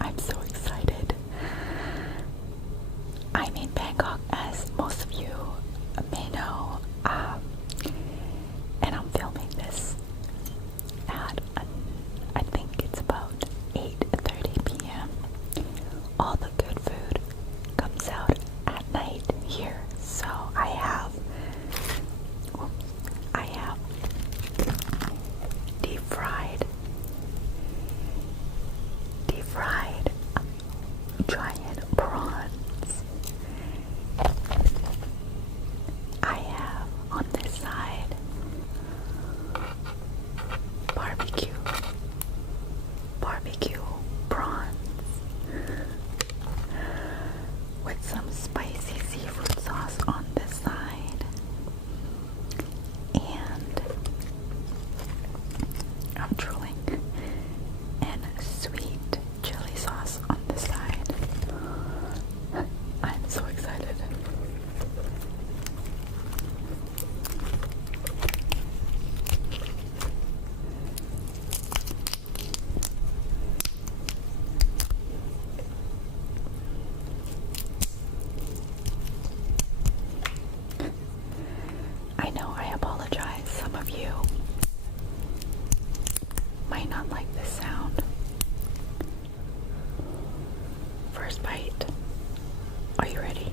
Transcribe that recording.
I'm so excited. I'm in Bangkok, as most of you may know, and I'm filming this at, I think it's about 8:30 p.m. All the good food comes out at night here, so I have deep fried giant prawns. I have on this side barbecue prawns with some spicy seafood sauce on this side, and I'm drooling, and sweet chili sauce on this side. I'm so excited. I know, I apologize. Some of you might not like this sound. First bite. Are you ready?